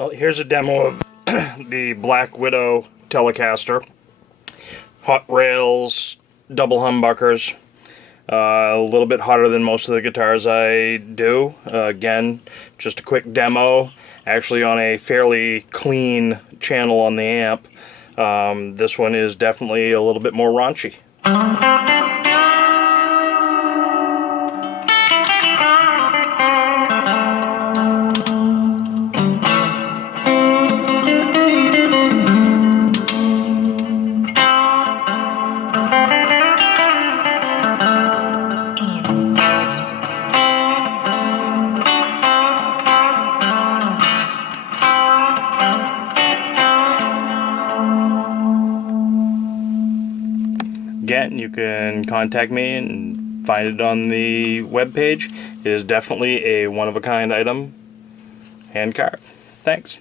Well, here's a demo of the Black Widow Telecaster. Hot rails, double humbuckers. A little bit hotter than most of the guitars I do. Again, just a quick demo, actually on a fairly clean channel on the amp. This one is definitely a little bit more raunchy. Again, you can contact me and find it on the webpage. It is definitely a one-of-a-kind item, hand carved. Thanks.